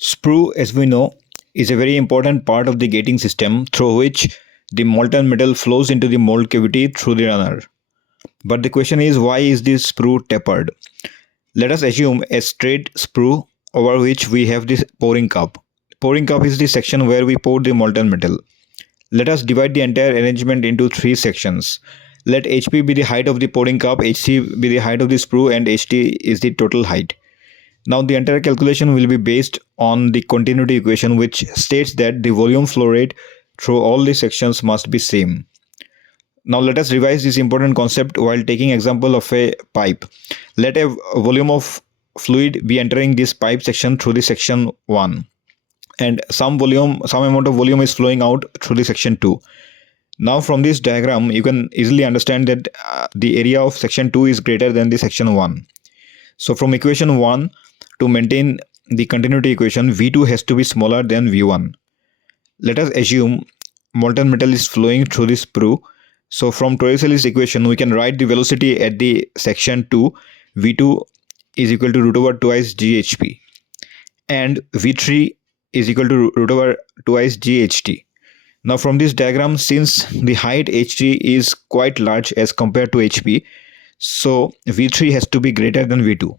Sprue, as we know, is a very important part of the gating system through which the molten metal flows into the mold cavity through the runner. But the question is, why is this sprue tapered? Let us assume a straight sprue over which we have this pouring cup. Pouring cup is the section where we pour the molten metal. Let us divide the entire arrangement into three sections. Let HP be the height of the pouring cup, HC be the height of the sprue, and HT is the total height. Now the entire calculation will be based on the continuity equation, which states that the volume flow rate through all the sections must be same. Now let us revise this important concept while taking example of a pipe. Let a volume of fluid be entering this pipe section through the section 1, and some amount of volume is flowing out through the section 2. Now from this diagram you can easily understand that the area of section 2 is greater than the section 1. So from equation 1, to maintain the continuity equation, V2 has to be smaller than V1. Let us assume molten metal is flowing through this sprue. So from Torricelli's equation, we can write the velocity at the section 2, V2 is equal to root over twice GHP, and V3 is equal to root over twice GHT. Now from this diagram, since the height HT is quite large as compared to HP, so V3 has to be greater than V2.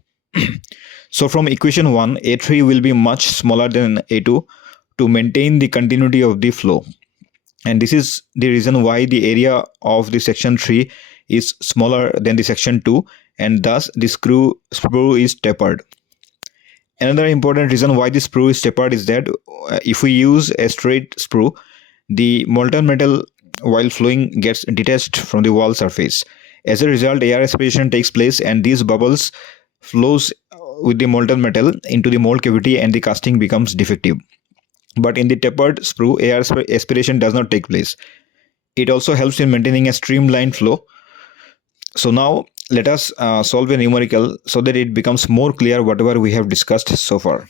So from equation 1, A3 will be much smaller than A2 to maintain the continuity of the flow. And this is the reason why the area of the section 3 is smaller than the section 2, and thus the sprue is tapered. Another important reason why the sprue is tapered is that if we use a straight sprue, the molten metal while flowing gets detached from the wall surface. As a result, air aspiration takes place and these bubbles flows with the molten metal into the mold cavity and the casting becomes defective. But in the tapered sprue, air aspiration does not take place. It also helps in maintaining a streamlined flow. So now let us solve a numerical so that it becomes more clear whatever we have discussed so far.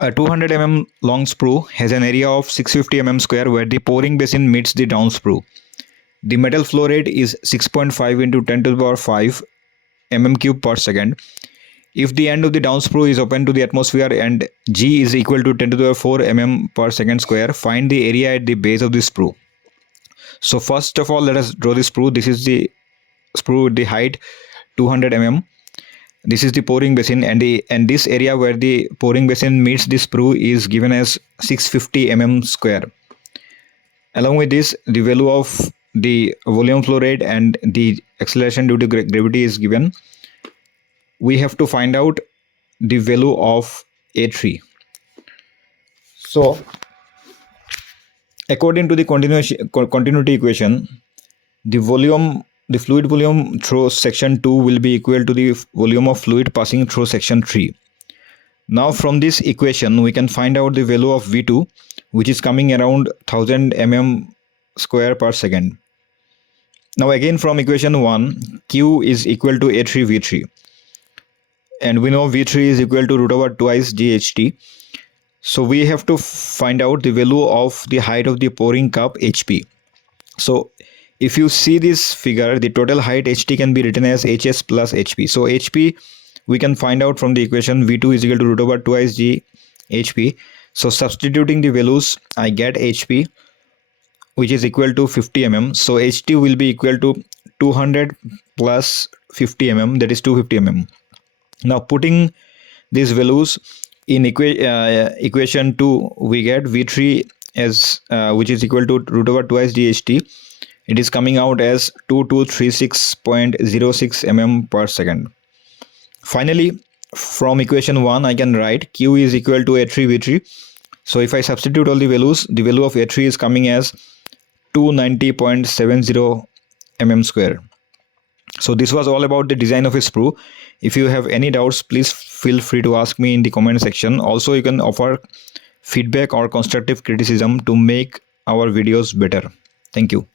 A 200 mm long sprue has an area of 650 mm square where the pouring basin meets the down sprue. The metal flow rate is 6.5 into 10 to the power 5 mm cube per second. If the end of the down sprue is open to the atmosphere and G is equal to 10 to the power 4 mm per second square, find the area at the base of the sprue. So first of all, let us draw the sprue. This is the sprue with the height 200 mm. This is the pouring basin, and this area where the pouring basin meets the sprue is given as 650 mm square. Along with this, the value of the volume flow rate and the acceleration due to gravity is given. We have to find out the value of A3. So according to the continuity equation, the fluid volume through section 2 will be equal to the volume of fluid passing through section 3. Now from this equation we can find out the value of V2, which is coming around 1000 mm square per second. Now again from equation 1, Q is equal to A3 V3, and we know V3 is equal to root over twice GHT. So we have to find out the value of the height of the pouring cup HP. So if you see this figure, the total height HT can be written as HS plus HP. So HP we can find out from the equation V2 is equal to root over twice GHP. So substituting the values, I get HP, which is equal to 50 mm. So HT will be equal to 200 plus 50 mm, that is 250 mm. Now putting these values in equation 2, we get V3 as which is equal to root over twice GHT. It is coming out as 2236.06 mm per second. Finally, from equation 1, I can write Q is equal to A3 V3. So if I substitute all the values, the value of A3 is coming as 290.70 mm square. So this was all about the design of a sprue. If you have any doubts, please feel free to ask me in the comment section. Also, you can offer feedback or constructive criticism to make our videos better. Thank you.